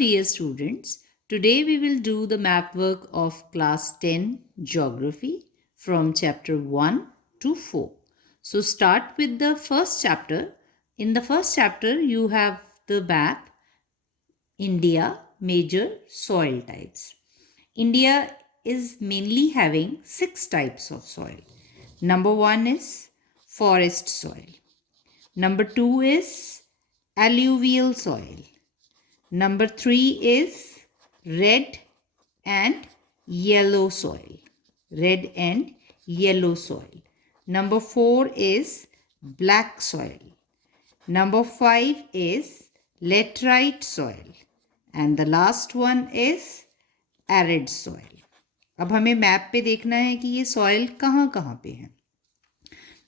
dear students, today we will do the map work of class 10 geography from chapter 1 to 4. So start with the first chapter. In the first chapter you have the map India major soil types. India is mainly having 6 types of soil. Number 1 is forest soil. Number 2 is alluvial soil. Number 3 is red and yellow soil. Red and yellow soil. Number 4 is black soil. Number 5 is laterite soil. And the last one is arid soil. अब हमें map पे देखना है कि ये soil कहाँ कहाँ पे है.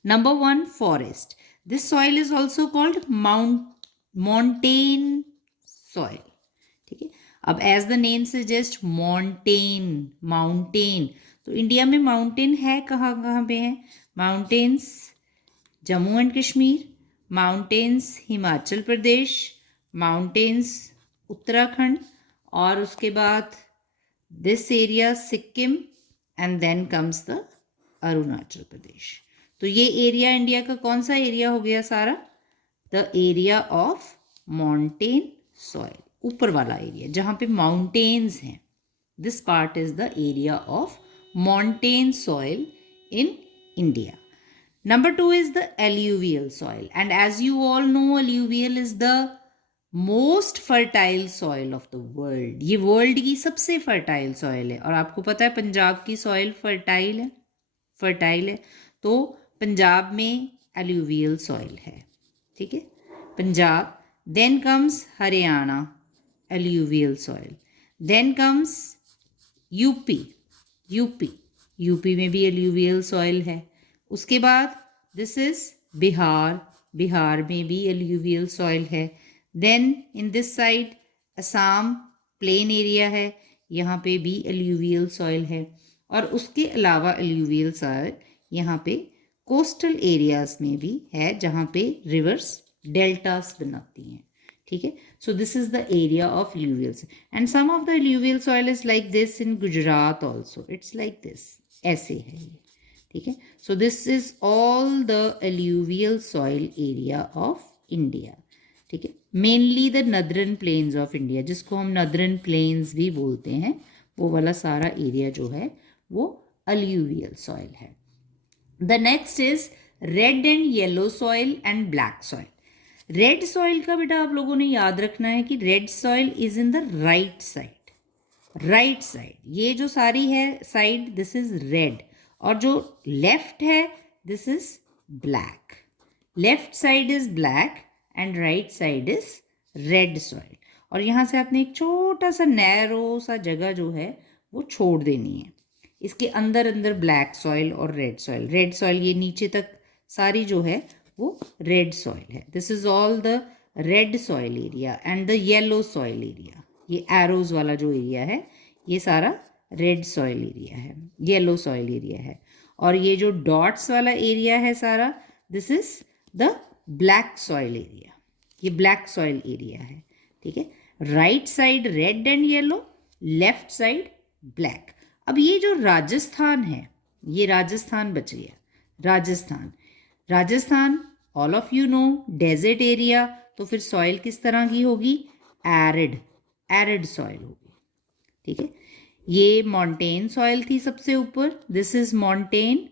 Number 1, forest. This soil is also called montane soil. ठीक है. अब as the name suggest mountain, तो इंडिया में माउंटेन है कहाँ कहाँ पे है. Mountains Jammu and Kashmir, mountains Himachal Pradesh, mountains Uttarakhand, और उसके बाद this area Sikkim, and then comes the Arunachal Pradesh. तो ये एरिया इंडिया का कौन सा एरिया हो गया सारा? The area of mountain soil, ऊपर वाला एरिया जहाँ पे माउंटेन्स हैं. This part is the area of mountain soil in India. Number 2 is the alluvial soil, and as you all know, alluvial is the most fertile soil of the world. ये world की सबसे fertile soil है, और आपको पता है पंजाब की soil fertile है. तो पंजाब में alluvial सॉइल है. ठीक है, Punjab. Then comes Haryana, alluvial soil. Then comes UP में भी alluvial सॉइल है. उसके बाद दिस इज बिहार में भी alluvial सॉइल है. Then in this side Assam plain area है, यहाँ पे भी alluvial सॉइल है. और उसके अलावा alluvial सॉइल यहाँ पे कोस्टल एरियाज में भी है, जहाँ पे रिवर्स डेल्टास बनाती हैं. ठीक है, so this is the area of alluvial soil, and some of the alluvial soil is like this in Gujarat also. It's like this, ऐसे है ये. ठीक है, so this is all the alluvial soil area of India. ठीक है, mainly the northern plains of India, जिसको हम नदरन planes भी बोलते हैं, वो वाला सारा एरिया जो है वो alluvial सॉइल है. The next is red and yellow soil and black soil. Red soil का बेटा आप लोगों ने याद रखना है कि red soil is in the right side. ये जो सारी है साइड, दिस इज रेड, और जो लेफ्ट है this is black. Left side is black and right side is red soil. और यहाँ से आपने एक छोटा सा नैरो सा जगह जो है वो छोड़ देनी है. इसके अंदर ब्लैक सॉइल और रेड सॉइल. रेड सॉइल ये नीचे तक सारी जो है वो रेड सॉइल है. This is all the red soil area. And the yellow soil area, ये एरोज वाला जो एरिया है ये सारा रेड सॉइल एरिया है, येलो सॉइल एरिया है. और ये जो डॉट्स वाला एरिया है सारा, this is the black soil area. ये ब्लैक सॉइल एरिया है. ठीक है, right side red and yellow, left side black. अब ये जो राजस्थान है, ये राजस्थान बच गया. Rajasthan all of you know, desert area. तो फिर सॉइल किस तरह की होगी? एरिड सॉइल होगी. ठीक है, ये माउंटेन सॉइल थी सबसे ऊपर, दिस इज माउंटेन.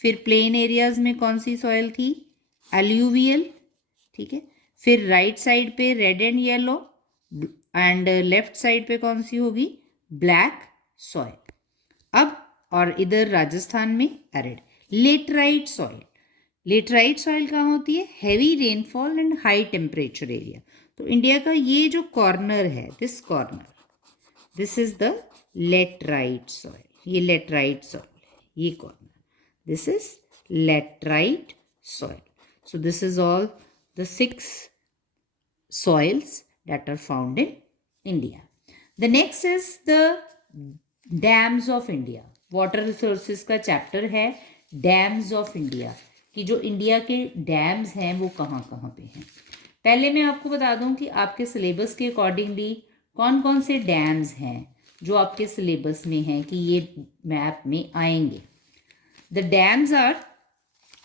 फिर प्लेन एरियाज में कौन सी सॉइल थी? alluvial. ठीक है, फिर राइट साइड पे red and yellow, and left side पे कौन सी होगी? Black soil. अब और इधर राजस्थान में एरिड. लेटराइट सॉइल कहाँ होती है? Heavy rainfall and high temperature area. तो इंडिया का ये जो कॉर्नर है, this is the laterite soil. ये लेटराइट सॉइल है, ये corner, this is laterite soil. So this is all the 6 soils that are found in India. The next is the dams of India. Water resources का chapter है dams of India, कि जो India के dams हैं वो कहाँ कहाँ पे हैं. पहले मैं आपको बता दूं कि आपके सिलेबस के अकॉर्डिंगली कौन कौन से डैम्स हैं जो आपके सिलेबस में हैं कि ये मैप में आएंगे. The dams are,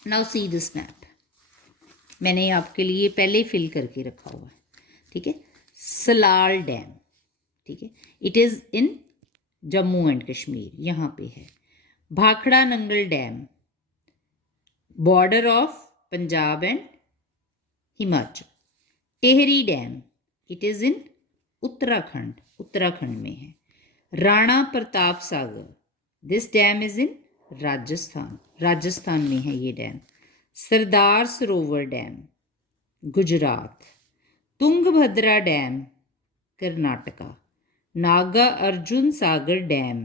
now see this map, मैंने आपके लिए पहले ही फिल करके रखा हुआ है. ठीक है, सलाल डैम. ठीक है, it is in Jammu and Kashmir, यहाँ पे है. Bhakra Nangal dam, border of Punjab and Himachal. Tehri dam, it is in Uttarakhand, Uttarakhand में है. Rana Pratap Sagar, this dam is in Rajasthan, Rajasthan में है ये dam. Sardar Sarovar dam, Gujarat. Tungabhadra dam, Karnataka. Naga Arjun Sagar dam,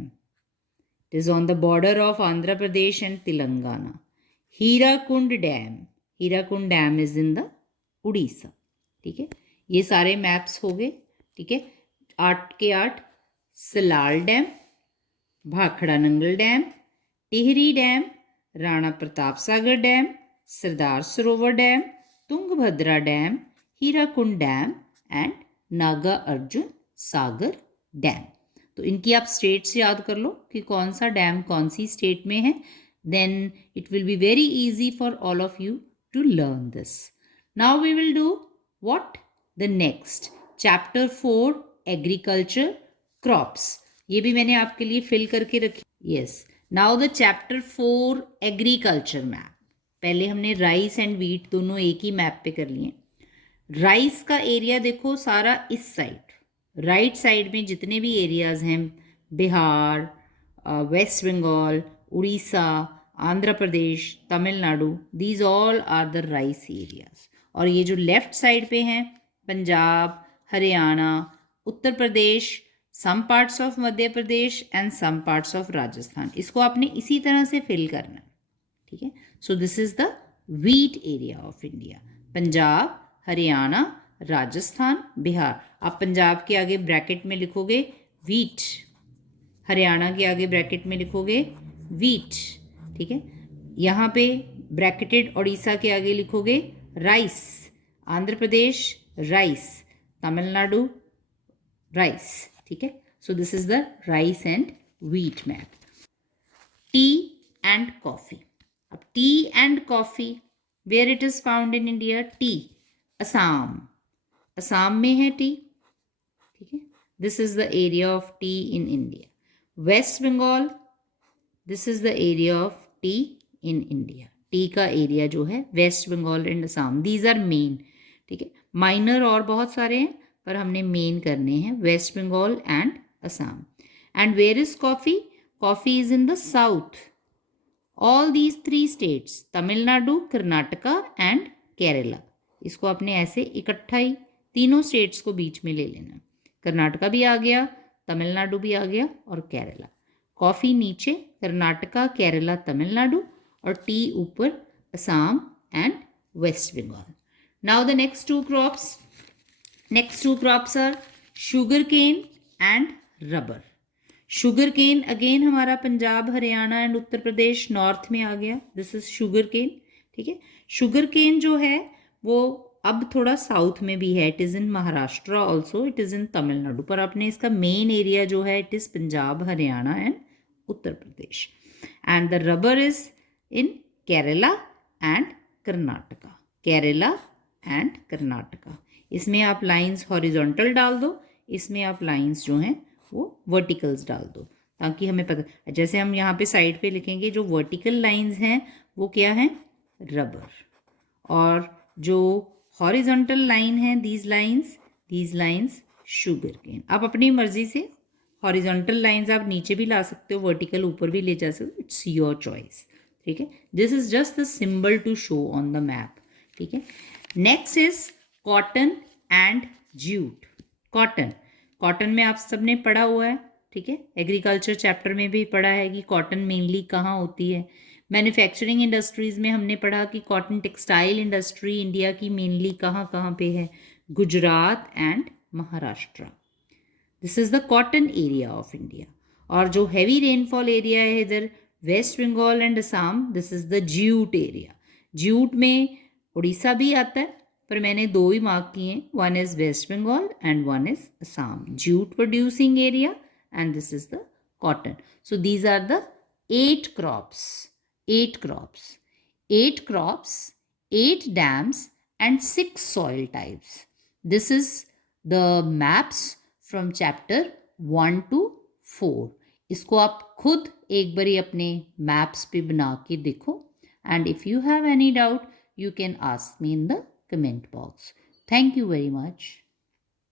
it is on the border of Andhra Pradesh and Telangana. Hirakud dam, Hirakud dam is in the Orissa. ठीक है, ये सारे मैप्स हो गए. ठीक है, 8 के 8. Salal dam, Bhakra Nangal dam, Tehri dam, Rana Pratap Sagar dam, Sardar Sarovar dam, Tungabhadra dam, Hirakud dam and Naga Arjun Sagar dam. तो इनकी आप स्टेट्स याद कर लो कि कौन सा डैम कौन सी स्टेट में है. Then it will be very easy for all of you to learn this. Now we will do what, the next chapter 4 agriculture crops. ये भी मैंने आपके लिए फिल करके रखी. Yes, now the chapter 4 agriculture map. पहले हमने राइस एंड वीट दोनों एक ही मैप पे कर लिए. राइस का एरिया देखो सारा इस साइड, राइट साइड में जितने भी एरियाज हैं, Bihar, West Bengal, Orissa, Andhra Pradesh, Tamil Nadu, these all are the rice areas. और ये जो लेफ्ट साइड पे हैं, Punjab, Haryana, Uttar Pradesh, some parts of Madhya Pradesh and some parts of Rajasthan. इसको आपने इसी तरह से फिल करना. ठीक है, so this is the wheat area of India. Punjab, Haryana, Rajasthan, Bihar. आप पंजाब के आगे ब्रैकेट में लिखोगे वीट, हरियाणा के आगे ब्रैकेट में लिखोगे वीट. ठीक है, यहाँ पे ब्रैकेटेड उड़ीसा के आगे लिखोगे rice, Andhra Pradesh rice, Tamil Nadu rice. ठीक है, so this is the rice and wheat map. Tea and coffee. अब tea and coffee, where it is found in India. Tea, Assam, Assam में है टी. ठीक है, this is the area of tea in India. West Bengal, this is the area of tea in India. Tea का area जो है West Bengal and Assam, these are main. ठीक है, minor और बहुत सारे हैं पर हमने मेन करने हैं, West Bengal and Assam. And where is coffee. Coffee is in the south. All these 3 states, Tamil Nadu, Karnataka and Kerala. इसको आपने ऐसे इकट्ठा ही तीनों स्टेट्स को बीच में ले लेना. कर्नाटका भी आ गया, तमिलनाडु भी आ गया और केरला. कॉफ़ी नीचे, कर्नाटका, केरला, तमिलनाडु, और टी ऊपर, Assam and West Bengal. Now the next 2 crops. Next 2 crops are sugar cane and rubber. Sugar cane again हमारा पंजाब, हरियाणा एंड उत्तर प्रदेश नॉर्थ में आ गया. This is sugar cane. ठीक है, शुगर केन जो है वो अब थोड़ा साउथ में भी है. It is in Maharashtra also, it is इन तमिलनाडु, पर आपने इसका मेन एरिया जो है it is Punjab, Haryana and Uttar Pradesh. And the rubber is in Kerala and Karnataka. Kerala and Karnataka. इसमें आप लाइंस हॉरिजॉन्टल डाल दो, इसमें आप लाइंस जो हैं वो वर्टिकल्स डाल दो, ताकि हमें पता, जैसे हम यहाँ पे साइड पे लिखेंगे जो वर्टिकल लाइंस हैं वो क्या हैं, रबर, और जो हॉरिजॉन्टल लाइन है दीज लाइंस शुगर केन. आप अपनी मर्जी से हॉरिजॉन्टल लाइंस आप नीचे भी ला सकते हो, वर्टिकल ऊपर भी ले जा सकते हो, इट्स योर चॉइस. ठीक है, this is just the symbol to show on the map. ठीक है, next is cotton and jute. Cotton, cotton में आप सबने पढ़ा हुआ है. ठीक है, एग्रीकल्चर चैप्टर में भी पढ़ा है कि कॉटन मेनली कहाँ होती है. मैन्युफैक्चरिंग इंडस्ट्रीज़ में हमने पढ़ा कि कॉटन टेक्सटाइल इंडस्ट्री इंडिया की मेनली कहाँ कहाँ पे है, Gujarat and Maharashtra. This is the cotton area of India. और जो हैवी रेनफॉल एरिया है इधर West Bengal and Assam, this is the jute area. Jute में उड़ीसा भी आता है, पर मैंने 2 ही मार्क किए हैं. One is West Bengal and one is Assam. Jute producing area and this is the cotton. So these are the 8 crops. 8 crops. 8 crops, 8 dams and 6 soil types. This is the maps from chapter 1 to 4. इसको आप खुद एक बारी अपने maps पे बना के देखो. And if you have any doubt, you can ask me in the comment box. Thank you very much.